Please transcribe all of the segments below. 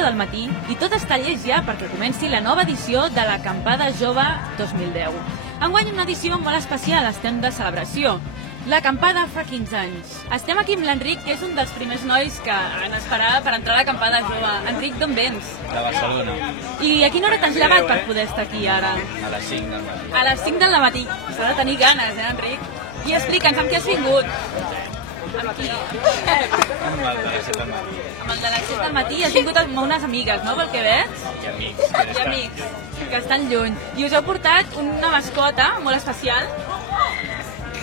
11 del matí i tot està llest ja perquè comenci la nova edició de l'Acampada Jove 2010. Enguany una edició molt especial, estem de celebració. L'acampada fa 15 anys. Estem aquí amb l'Enric, que és un dels primers nois que han esperat per entrar a l'acampada jove. Enric, d'on vens? De Barcelona. I a quina hora t'has llevat per poder estar aquí ara? A les 5 del matí. A les 5 del matí. S'ha de tenir ganes, Enric? I explica'ns, amb què has vingut? Amb qui? Amb el de les 7 del matí. Amb el de les 7 del matí has vingut amb unes amigues, no?, pel que veig? I amics. I amics, que estan lluny. I us heu portat una mascota molt especial.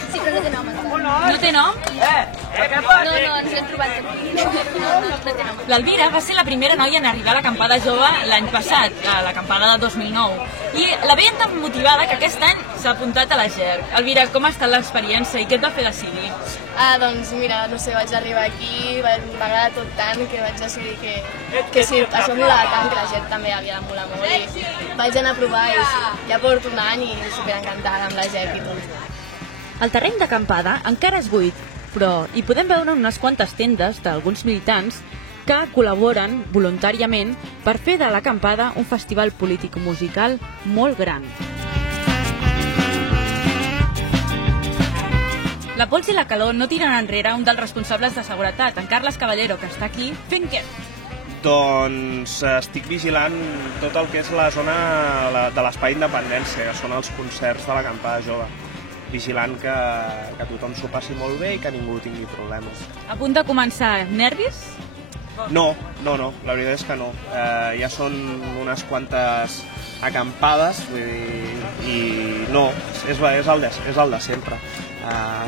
Sí, però no té nom. No té nom? No, ens l'hem trobat aquí. No té nom. L'Elvira va ser la primera noia en arribar a l'acampada jove l'any passat, a l'acampada de 2009. I la veien tan motivada que aquest any s'ha apuntat a la GER. Elvira, com ha estat l'experiència i què et va fer decidir? Doncs mira, no sé, vaig arribar aquí, m'agrada tot tant que vaig decidir que sí, això em molava tant, que la gent també havia de molar molt i vaig anar a provar i sí, ja porto un any i superencantada amb la gent i tot. El terreny d'acampada encara és buit, però hi podem veure unes quantes tendes d'alguns militants que col·laboren voluntàriament per fer de l'acampada un festival polític-musical molt gran. La pols i la calor no tiren enrere un dels responsables de seguretat, en Carles Caballero, que està aquí fent què? Doncs estic vigilant tot el que és la zona de l'Espai Independència, que són els concerts de l'acampada jove. Vigilant que tothom s'ho passi molt bé i que ningú tingui problemes. A punt de començar, nervis? No, la veritat és que no. Ja són unes quantes acampades, vull dir, i no, és el de sempre.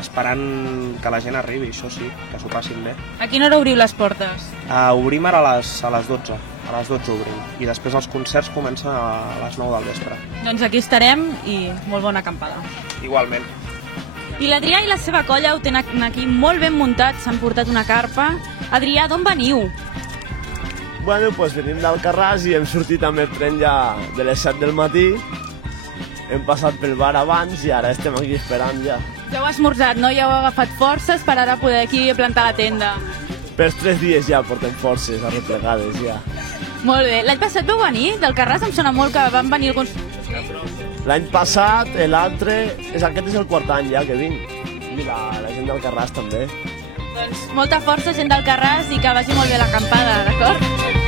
Esperant que la gent arribi, això sí, que s'ho passin bé. A quina hora obriu les portes? Obrim ara a les 12, a les 12 obrim, i després els concerts comencen a les 9 del vespre. Doncs aquí estarem i molt bona acampada. Igualment. I l'Adrià i la seva colla ho tenen aquí molt ben muntat, s'han portat una carpa. Adrià, d'on veniu? Bueno, doncs venim d'Alcarràs i hem sortit amb el tren ja de les 7 del matí. Hem passat pel bar abans i ara estem aquí esperant ja. Ja heu esmorzat, no? Ja heu agafat forces per ara poder aquí plantar la tenda. Per 3 dies ja portem forces arreplegades ja. Molt bé. L'any passat vau venir d'Alcarràs? Em sona molt que van venir alguns... L'any passat, l'altre... Aquest és el quart any ja que vinc. I la gent d'Alcarràs també. Doncs molta força, gent d'Alcarràs, i que vagi molt bé l'acampada, d'acord?